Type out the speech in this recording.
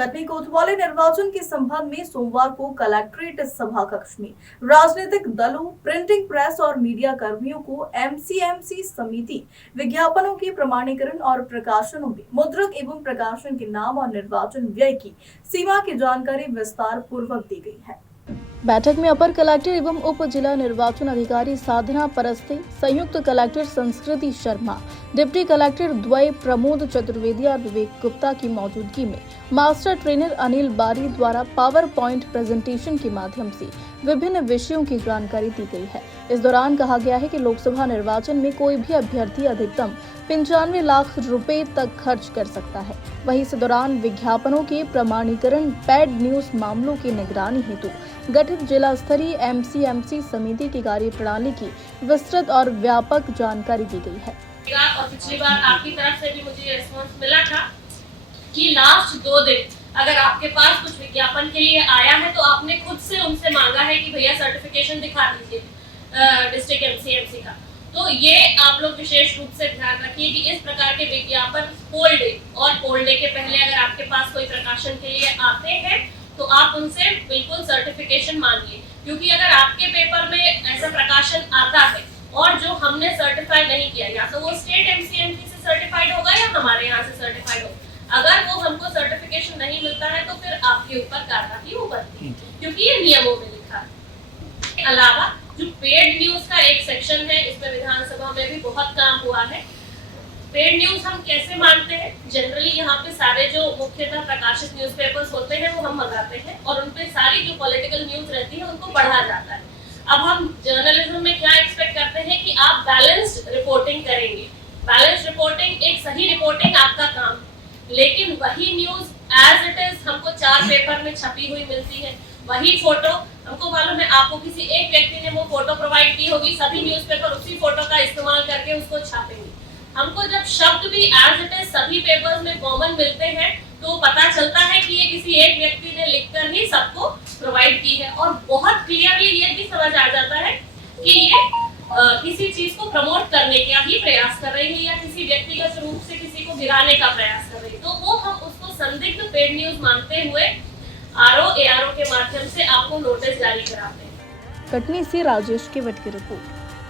कटनी कोतवाली निर्वाचन के संबंध में सोमवार को कलेक्ट्रेट सभा कक्ष में राजनीतिक दलों, प्रिंटिंग प्रेस और मीडिया कर्मियों को एमसीएमसी समिति विज्ञापनों के प्रमाणीकरण और प्रकाशनों में मुद्रक एवं प्रकाशन के नाम और निर्वाचन व्यय की सीमा की जानकारी विस्तार पूर्वक दी गई है। बैठक में अपर कलेक्टर एवं उप जिला निर्वाचन अधिकारी साधना परस्ते, संयुक्त कलेक्टर संस्कृति शर्मा, डिप्टी कलेक्टर द्वय प्रमोद चतुर्वेदी और विवेक गुप्ता की मौजूदगी में मास्टर ट्रेनर अनिल बारी द्वारा पावर पॉइंट प्रेजेंटेशन के माध्यम से विभिन्न विषयों की जानकारी दी गई है। इस दौरान कहा गया है कि लोकसभा निर्वाचन में कोई भी अभ्यर्थी अधिकतम 95 लाख रुपए तक खर्च कर सकता है। वहीं इस दौरान विज्ञापनों के प्रमाणीकरण, पेड न्यूज मामलों की निगरानी हेतु गठित जिला स्तरीय एमसीएमसी समिति की कार्यप्रणाली की विस्तृत और व्यापक जानकारी दी गई है। और पिछली बार आपकी तरफ से भी मुझे रिस्पांस मिला था कि लास्ट 2 दिन अगर आपके पास कुछ विज्ञापन के लिए आया है तो आपने खुद से उनसे मांगा है कि भैया सर्टिफिकेशन दिखा दीजिए डिस्ट्रिक्ट एमसीएमसी का। तो ये आप लोग विशेष रूप से ध्यान रखिए कि इस प्रकार के विज्ञापन पोल डे और पोल डे के पहले अगर आपके पास कोई प्रकाशन के लिए आते हैं तो आप उनसे बिल्कुल सर्टिफिकेशन मांगिए, क्योंकि अगर आपके पेपर में ऐसा प्रकाशन आता है और जो हमने सर्टिफाई नहीं किया, या तो वो स्टेट एमसीएमसी से सर्टिफाइड होगा या हमारे यहाँ से सर्टिफाइड होगा। अगर वो हमको सर्टिफिकेशन नहीं मिलता है तो फिर आपके ऊपर कार्रवाई होगी, क्योंकि ये नियमों में लिखा है। इसके अलावा जो पेड न्यूज का एक सेक्शन है, इसमें विधानसभा में भी बहुत काम हुआ है। पेड न्यूज हम कैसे मानते हैं? जनरली यहाँ पे सारे जो मुख्यतः प्रकाशित न्यूज़पेपर्स होते हैं वो हम मंगाते हैं और उनपे सारी जो पॉलिटिकल न्यूज रहती है उनको पढ़ा जाता है। अब हम जर्नलिज्म में क्या एक्सपेक्ट करते हैं कि आप बैलेंस्ड रिपोर्टिंग करेंगे। बैलेंस्ड रिपोर्टिंग, एक सही रिपोर्टिंग आपका काम, लेकिन वही न्यूज एज इट इज हमको 4 पेपर में छपी हुई मिलती है। वही फोटो हमको मालूम है, आपको किसी एक व्यक्ति ने वो फोटो प्रोवाइड की होगी, सभी न्यूज़पेपर उसी फोटो का इस्तेमाल करके उसको छापेंगे। हमको जब शब्द भी एज इट इज सभी पेपर्स में कॉमन मिलते हैं तो पता चलता है कि ये किसी एक व्यक्ति ने लिखकर ही सबको प्रोवाइड की है, और बहुत क्लियरली ये भी समझ आ जाता है कि ये किसी चीज को प्रमोट करने का ही प्रयास कर रही है या किसी व्यक्तिगत रूप से किसी को गिराने का प्रयास कर रही है। तो वो हम उसको संदिग्ध पेड न्यूज मानते हुए आरओ एआरओ के माध्यम से आपको नोटिस जारी कराते हैं। कटनी से राजेश केवट की रिपोर्ट।